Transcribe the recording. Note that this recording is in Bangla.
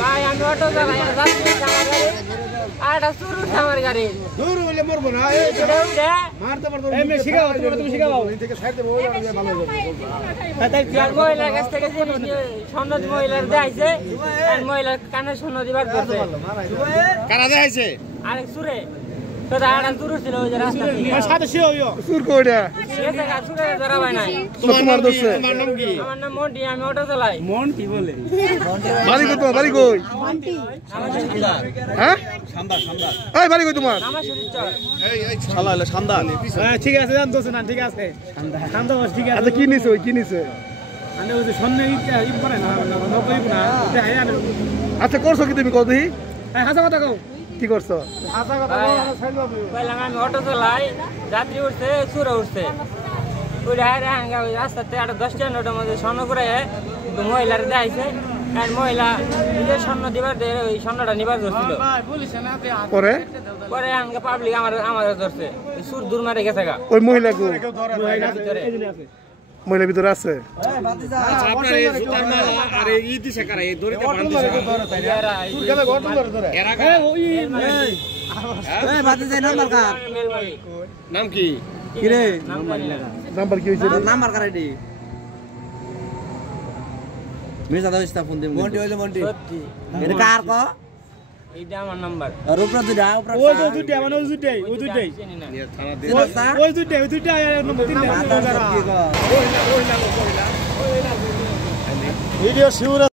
ভাই আমি অটো চালাই যাচ্ছি আমার গাড়ি আটা শুরু আমার গাড়ি দূর হলে মরবো না মারতে পারতো এমনি শিখাও তুমি শিখাও এই থেকে সাইড দেবো ভালো হবে তাই মহিলার কাছ থেকে সন্ন্যত মহিলার দেখাইছে আর মহিলার কানে সন্ন্য দিবার করছে কারা দেখাইছে আরেক সুরে তো আটা শুরু ছিল ওই যে রাস্তা সাথে শিও সুর কোডা সে জায়গা সুরে ধরা ভাই নাই তোমার দোস্ত আমার নাম মন্টি আমি অটো চালাই মন্টি বলে বাড়ি কই তোমার বাড়ি কই মন্টি হ্যাঁ শামদার এই বাড়ি কই তোমার আমার শরীর চল এই শালা হলো শামদার হ্যাঁ ঠিক আছে জান দোস্ত না ঠিক আছে শামদার বস ঠিক আছে আচ্ছা কি নিছো আনে ওই যে সন্নে ই করে না নকই না দেখাই আনে আচ্ছা করছো কি তুমি কও দেখি এই হাসা কথা কও কি করছো হাসা কথা কইলাম আমি অটো চালাই যাত্রী উঠছে সুরে উঠছে ওই হাঙ্গা ওই রাস্তাতে আটা 10টা নোটের মধ্যে স্বর্ণ করে মহিলার দেখাইছে আর মহিলা নিজের স্বর্ণ দিবার ওই স্বর্ণটা নিবার ধরছিল পরে হাঙ্গা পাবলিক আমার ধরছে সুর দূর মারে গেছে গা ওই মহিলা মহিলা ভিতরে আছে আপনার এই জুতার মালা আর এই দিছে কারা এই দড়িতে বাঁধছে সুরগালে গঠন ধরে এরা ওই এই বাদে যাই নাম্বার কার নাম কি রে নাম্বার কি হইছে নাম্বার কার আইডি মেজা দাও স্টাফ ফোন দে মন্টি হইলো মন্টি সত্যি এটা কার কো এইটা আমার নাম্বার আর উপরে দুইটা ওই দুইটা মানে ওই দুইটাই থানা দে ওই দুইটা নম্বর 3 ভিডিও শিউরা